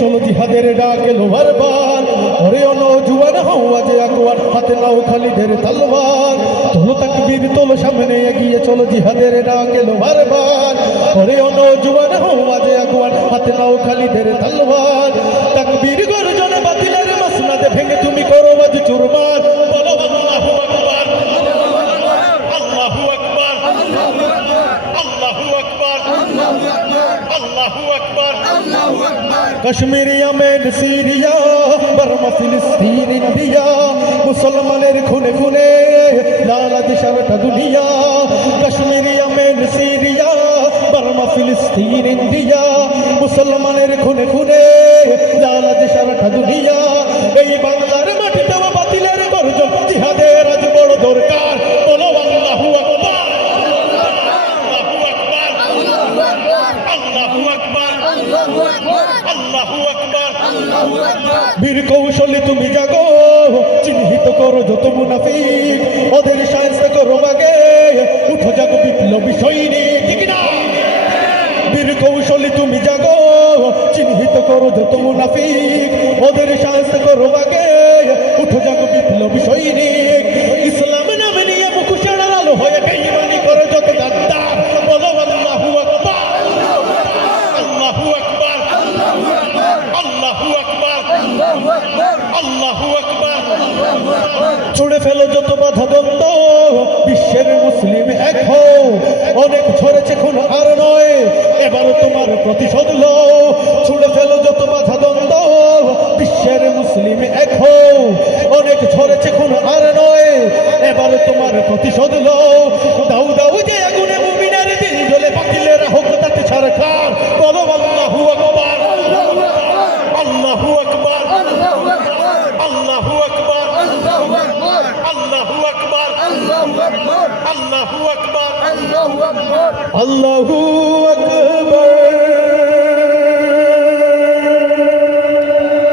চলো জিহাদের ডাক এলো বারবার, ওরে ও নওজোয়ান হও আজ আকবার, হাতে নাও খালিদের তলোয়ার। তোলো তাকবীর তোলো সামনে এগিয়ে চলো জিহাদের ডাক এলো বারবার, ওরে ও নওজোয়ান হও আজ আকবার, হাতে নাও খালিদের তলোয়ার। তাকবীর গর্জনে বাতিলের মাসনাদে ভেঙে তুমি করো আজ চুরমার। বলো আল্লাহু আকবার, আল্লাহু আকবার, আল্লাহু আকবার, আল্লাহু আকবার, আল্লাহু আকবার। কাশ্মীর ইয়ামেন সিরিয়া বার্মা ফিলিস্তিন ইন্ডিয়া, মুসলমানের খুনে খুনে লাল আজ সারাটা দুনিয়া। কাশ্মীর ইয়ামেন সিরিয়া বার্মা ফিলিস্তিন ইন্ডিয়া, মুসলমানের খুনে খুনে লাল আজ সারাটা দুনিয়া। এই বাংলার মাটিতে বাতিলের গর্জন, জিহাদের আজ বড় দরকার। বলো আল্লাহু আকবার, আল্লাহু আকবার, আল্লাহু আকবার, আল্লাহু আকবার, আল্লাহু আকবার। বীর কৌশলী তুমি জাগো, চিহ্নিত করো যত মুনাফিক, ওদের শায়েস্ত করো আগে, উঠো জাগো বিপ্লবী সৈনিক। ঠিক না? বীর কৌশলী তুমি জাগো, চিহ্নিত করো যত মুনাফিক, ওদের শায়েস্ত করো আগে, উঠো জাগো বিপ্লবী সৈনিক। ইসলাম নামে নিয়ে মুখোশের আলো হয়ে বেঈমানি করে যত গাদ্দার। বলো আল্লাহু আকবার, আল্লাহু আকবার, আল্লাহু আকবার, আল্লাহু আকবার। ছুড়ে ফেলো যত বাধা দ্বন্দ্ব, বিশ্বের মুসলিম এক হও। অনেক ঝরেছে খুন আর নয়, এবারও তোমার প্রতিশোধ লও। ছুড়ে ফেলো যত বাধা দ্বন্দ্ব, বিশ্বের মুসলিম এক হও। অনেক ঝরেছে খুন আর নয়, এবারও তোমার প্রতিশোধ লও। দাউ দাউ যে আগুনে মুমিনের দিল জ্বলে, বাতিলের হোক তাতে ছারখার। বলো আল্লাহু আকবার, আল্লাহু আকবার, আল্লাহু আকবার, আল্লাহু আকবার, আল্লাহু আকবার, আল্লাহু আকবার।